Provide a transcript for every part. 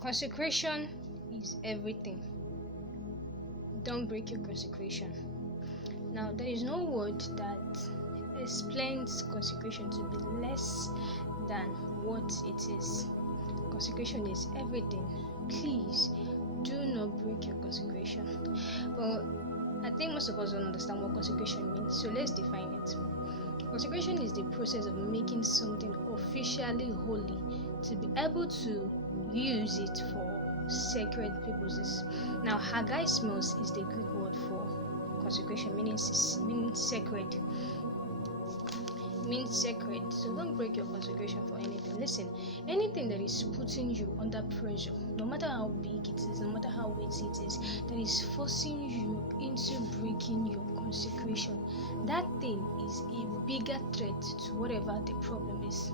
Consecration is everything. Don't break your consecration. Now, there is no word that explains consecration to be less than what it is. Consecration is everything. Please do not break your consecration. Well, I think most of us don't understand what consecration means, so let's define it. Consecration is the process of making something officially holy to be able to use it for sacred purposes. Now, hagiosmos is the Greek word for consecration, meaning sacred. Means sacred. So don't break your consecration for anything. Listen, anything that is putting you under pressure, no matter how big it is, no matter how weighty it is, that is forcing you into breaking your consecration, that thing is a bigger threat to whatever the problem is.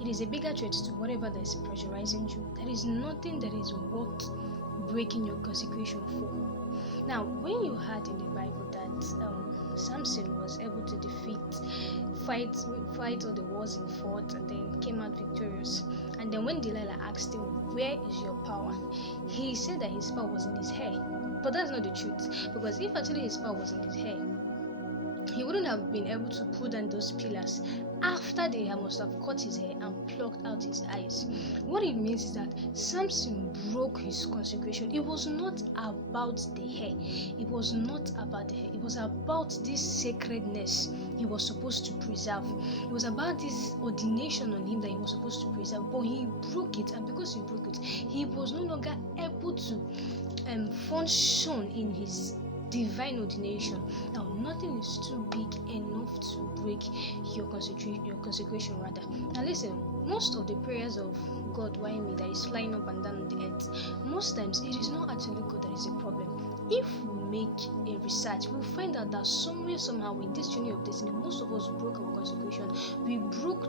It is a bigger threat to whatever that is pressurizing you. There is nothing that is worth breaking your consecration for. Now, when you heard in the Bible that Samson was able to fight all the wars in fought, and then came out victorious, and then when Delilah asked him, "Where is your power?" he said that his power was in his hair. But that's not the truth, because if actually his power was in his hair, he wouldn't have been able to pull down those pillars after they must have cut his hair and plucked out his eyes. What it means is that Samson broke his consecration. It was not about the hair. It was not about the hair. It was about this sacredness he was supposed to preserve. It was about this ordination on him that he was supposed to preserve. But he broke it, and because he broke it, he was no longer able to function in his divine ordination. Now, nothing is too big enough to break your consecration rather. Now listen, most of the prayers of God, why me, that is flying up and down on the earth, most times it is not actually God that is a problem. If we make a research, we'll find out that somewhere, somehow in this journey of destiny, most of us broke our consecration. We broke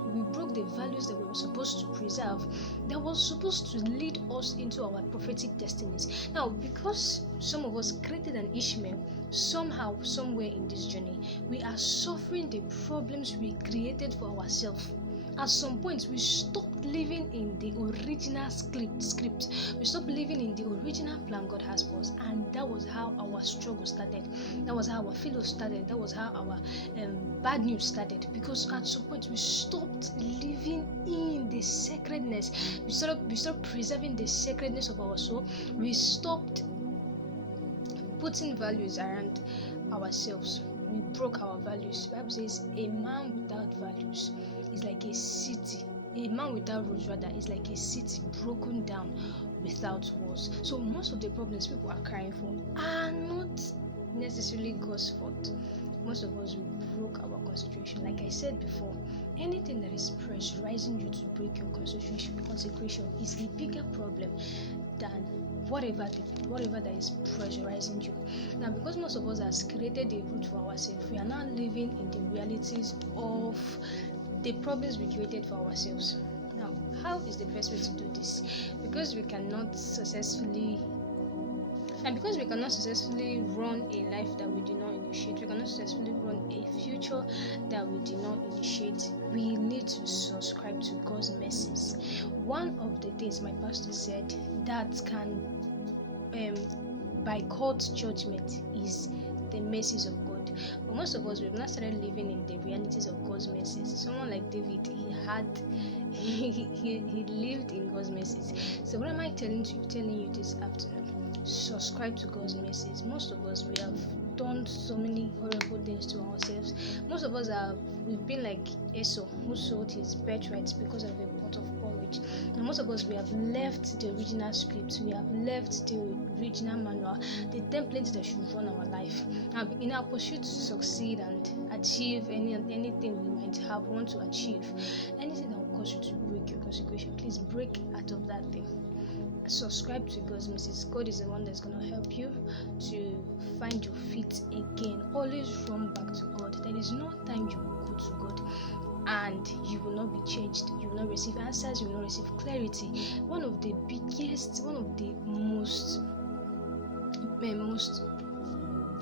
the values that we were supposed to preserve, that was supposed to lead us into our prophetic destinies. Now, because some of us created an Ishmael, somehow, somewhere in this journey, we are suffering the problems we created for ourselves. At some point, we stopped living in the original script. We stopped living in the original plan God has for us, and that was how our struggle started. That was how our failure started. That was how our bad news started. Because at some point, we stopped living in the sacredness. We stopped preserving the sacredness of our soul. We stopped putting values around ourselves. We broke our values. The Bible says a man without values is like a city. A man without rules, rather, is like a city broken down without walls. So most of the problems people are crying for are not necessarily God's fault. Most of us, we broke our concentration. Like I said before, anything that is pressurizing you to break your consecration is a bigger problem than whatever that is pressurizing you. Now, because most of us has created a route for ourselves, we are now living in the realities of the problems we created for ourselves. Now, how is the best way to do this? Because we cannot successfully run a life that we did not initiate, we cannot successfully run a future that we did not initiate, we need to subscribe to God's mercies. One of the things my pastor said that can by court judgment is the mercies of God. But most of us, we've not started living in the realities of God's mercies. Someone like David, he lived in God's mercies. So what am I telling you this afternoon? Subscribe to God's mercies. Most of us, we have done so many horrible things to ourselves. Most of us we've been like Esau, who sold his birthright because of a pot of porridge. And most of us, we have left the original script, we have left the original manual, the template that should run our life. Now, in our pursuit to succeed and achieve anything we might want to achieve, anything that will cause you to break your consecration, please break out of that thing. Subscribe to God's message. God is the one that's going to help you to find your feet again. Always run back to God. There is no time you will go to God and you will not be changed. You will not receive answers. You will not receive clarity. One of the most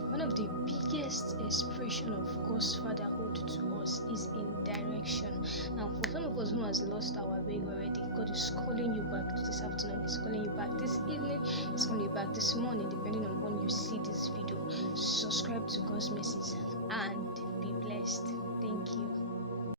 one of the biggest expression of God's fatherhood to us is in direction. Now, for some of us who has lost our way already, God is calling you back this afternoon, He's calling you back this evening, He's calling you back this morning, depending on when you see this video. Subscribe to God's message and be blessed. Thank you.